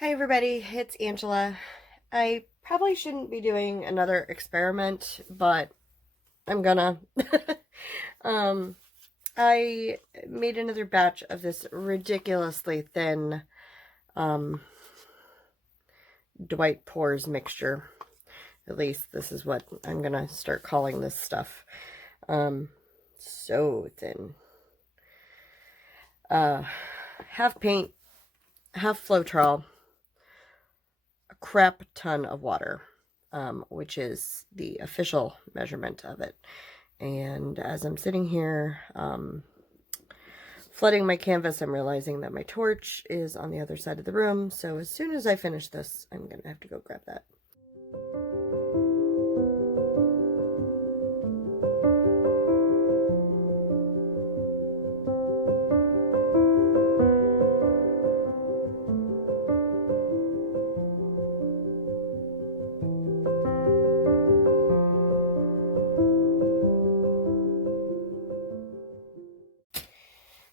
Hi everybody, it's Angela. I probably shouldn't be doing another experiment, but I'm gonna. um, I made another batch of this ridiculously thin Dwight Pours mixture. At least this is what I'm gonna start calling this stuff. So thin. Half paint, half Floetrol, a crap ton of water, which is the official measurement of it. And as I'm sitting here flooding my canvas, I'm realizing that my torch is on the other side of the room. So as soon as I finish this, I'm going to have to go grab that.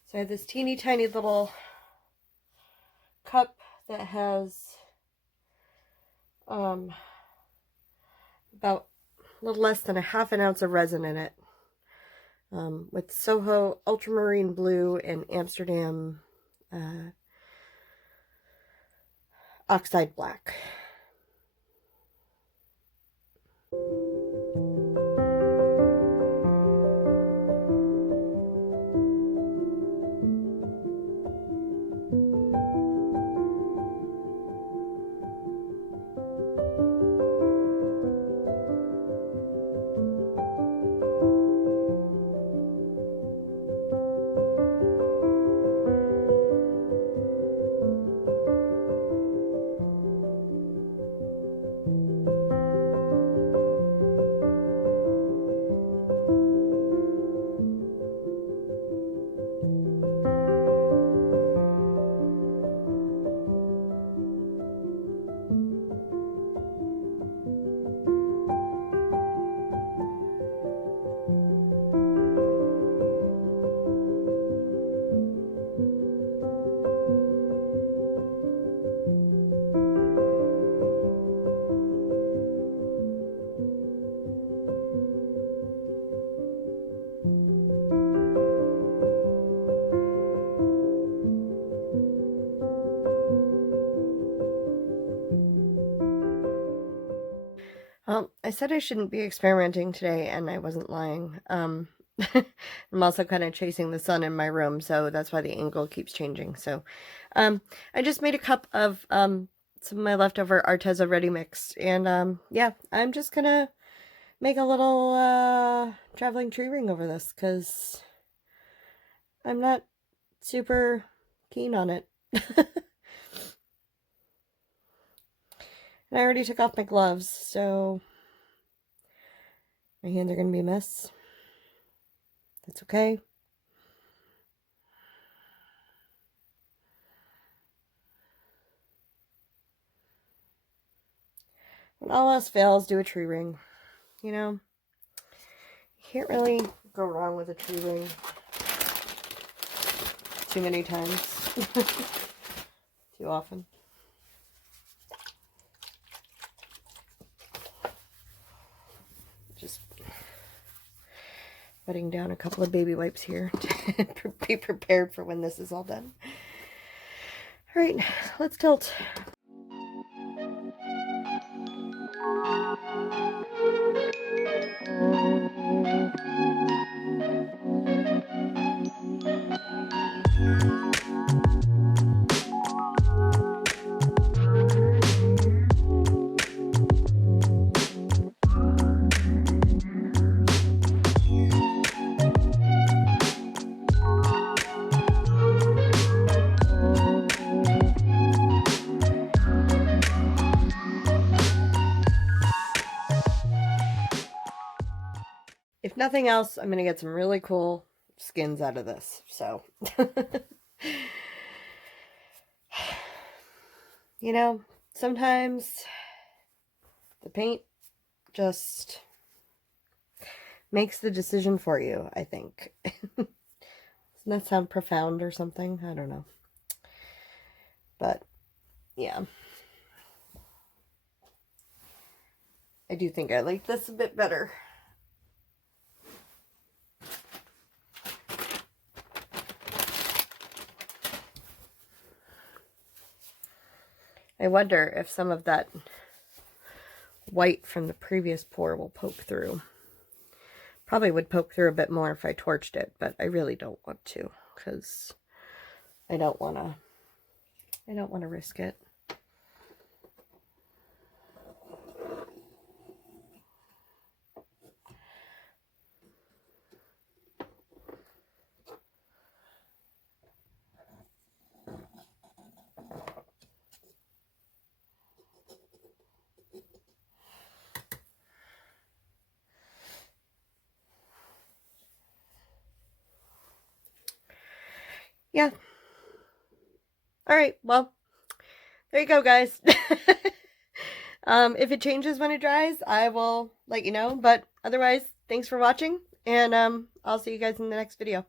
So I have this teeny tiny little cup that has about a little less than a half an ounce of resin in it, with Soho ultramarine blue and Amsterdam oxide black. I said I shouldn't be experimenting today, and I wasn't lying. I'm also kind of chasing the sun in my room, so that's why the angle keeps changing. So, I just made a cup of some of my leftover Arteza Ready Mix, and yeah, I'm just gonna make a little traveling tree ring over this because I'm not super keen on it. And I already took off my gloves, so my hands are going to be a mess. That's okay. When all else fails, do a tree ring. You know, you can't really go wrong with a tree ring too many times. Too often. Just putting down a couple of baby wipes here to be prepared for when this is all done. All right, let's tilt. If nothing else, I'm going to get some really cool skins out of this. So, you know, sometimes the paint just makes the decision for you, I think. Doesn't that sound profound or something? I don't know. But Yeah. I do think I like this a bit better. I wonder if some of that white from the previous pour will poke through. Probably would poke through a bit more if I torched it, but I really don't want to, because I don't want to risk it. Yeah. All right. Well, there you go, guys. If it changes when it dries, I will let you know. But otherwise, thanks for watching, and I'll see you guys in the next video.